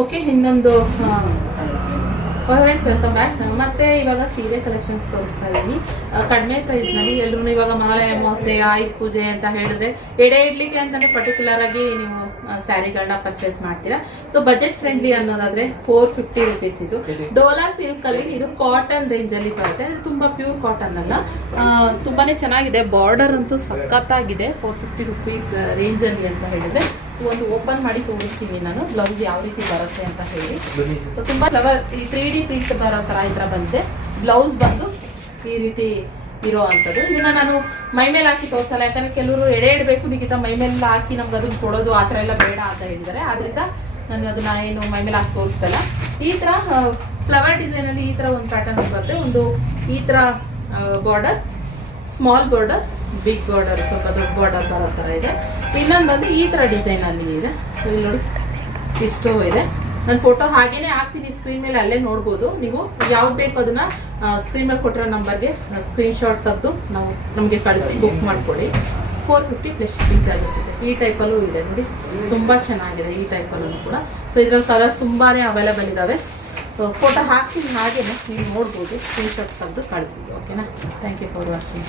Okay, ಇನ್ನೊಂದು friends welcome back. ಮತ್ತೆ ಇವಾಗ ಸೀರೆ ಕಲೆಕ್ಷನ್ಸ್ ತೋರಿಸ್ತಾ ಇದ್ದೀನಿ ಕಡಿಮೆ ಪ್ರೈಸ್ನಲ್ಲಿ. ಎಲ್ಲರೂ ಇವಾಗ ಮಹಾಲಯ ಅಮಾವಾಸ್ಯೆ, ಆಯುಧ ಪೂಜೆ ಅಂತ ಹೇಳಿದ್ರೆ ಎಡೆ ಇಡ್ಲಿಕ್ಕೆ ಅಂತಲೇ ಪರ್ಟಿಕ್ಯುಲರ್ ಆಗಿ ನೀವು ಸ್ಯಾರಿಗಳನ್ನ ಪರ್ಚೇಸ್ ಮಾಡ್ತೀರಾ. ಸೊ ಬಜೆಟ್ ಫ್ರೆಂಡ್ಲಿ ಅನ್ನೋದಾದ್ರೆ 450 ರುಪೀಸ್ ಇದು. ಡೋಲಾ ಸಿಲ್ಕ್ ಅಲ್ಲಿ ಇದು ಕಾಟನ್ ರೇಂಜ್ ಅಲ್ಲಿ ಬರುತ್ತೆ. ತುಂಬಾ ಪ್ಯೂರ್ ಕಾಟನ್ ಅಲ್ಲ, ತುಂಬಾನೇ ಚೆನ್ನಾಗಿದೆ. ಬಾರ್ಡರ್ ಅಂತೂ ಸಖತ್ತಾಗಿದೆ. 450 ರುಪೀಸ್ ರೇಂಜ್ ಅಲ್ಲಿ ಅಂತ ಹೇಳಿದ್ರೆ ಒಂದು ಓಪನ್ ಮಾಡಿ ತೋರಿಸ್ತೀನಿ ನಾನು ಬ್ಲೌಸ್ ಯಾವ ರೀತಿ ಬರುತ್ತೆ ಅಂತ ಹೇಳಿ. ತುಂಬಾ ಫ್ಲವರ್ ಈ 3D ಪ್ರಿಂಟ್ ಬರೋ ತರ ಈ ತರ ಬಂದಿದೆ. ಬ್ಲೌಸ್ ಬಂದು ಈ ರೀತಿ ಇರೋ ಅಂಥದ್ದು. ಇದನ್ನ ನಾನು ಮೈ ಮೇಲೆ ಹಾಕಿ ತೋರಿಸಲ್ಲ, ಯಾಕಂದ್ರೆ ಕೆಲವರು ಎಡೆ ಇಡಬೇಕು ನಿಖಿತ ಮೈ ಮೇಲೆ ಹಾಕಿ ನಮ್ಗೆ ಅದನ್ನ ಕೊಡೋದು ಆ ಥರ ಎಲ್ಲ ಬೇಡ ಅಂತ ಹೇಳಿದ್ದಾರೆ. ಆದ್ರಿಂದ ನಾನು ಅದನ್ನ ಏನು ಮೈ ಮೇಲೆ ಹಾಕಿ ತೋರಿಸ್ತಲ್ಲ. ಈ ತರ ಫ್ಲವರ್ ಡಿಸೈನ್ ಅಲ್ಲಿ ಈ ತರ ಒಂದು ಪ್ಯಾಟರ್ನ್ ಬರುತ್ತೆ. ಒಂದು ಈ ತರ border, small border, big border, ಸ್ವಲ್ಪ ದೊಡ್ಡ ಬಾರ್ಡರ್ ಬರೋ ಥರ ಇದೆ. ಇನ್ನೊಂದು ಬಂದು ಈ ಥರ ಡಿಸೈನ್ ಅಲ್ಲಿ ಇದೆ. ಇಲ್ಲಿ ನೋಡಿ ಇಷ್ಟು ಇದೆ. ನಾನು ಫೋಟೋ ಹಾಗೇನೆ ಹಾಕ್ತೀನಿ ಸ್ಕ್ರೀನ್ ಮೇಲೆ, ಅಲ್ಲೇ ನೋಡ್ಬೋದು ನೀವು. ಯಾವ್ದು ಬೇಕು ಅದನ್ನ ಸ್ಕ್ರೀನ್ ಮೇಲೆ ಕೊಟ್ಟಿರೋ ನಂಬರ್ಗೆ ಸ್ಕ್ರೀನ್ ಶಾಟ್ ತೆಗೆದು ನಮಗೆ ಕಳಿಸಿ ಬುಕ್ ಮಾಡ್ಕೊಳ್ಳಿ. 450 ಪ್ಲಸ್ ಶಿಪ್ಪಿಂಗ್ ಚಾರ್ಜಸ್ ಇದೆ. ಈ ಟೈಪಲ್ಲೂ ಇದೆ ನೋಡಿ, ತುಂಬ ಚೆನ್ನಾಗಿದೆ ಈ ಟೈಪಲ್ಲೂ ಕೂಡ. ಸೊ ಇದರಲ್ಲಿ ಕಲರ್ಸ್ ತುಂಬಾ ಅವೈಲೇಬಲ್ ಇದ್ದಾವೆ. ಫೋಟೋ ಹಾಕ್ತೀನಿ, ಹಾಗೇನೆ ನೀವು ನೋಡ್ಬೋದು. ಸ್ಕ್ರೀನ್ ಶಾಟ್ ತೆಗೆದು ಕಳಿಸಿ. ಓಕೆನಾ? Thank you for watching.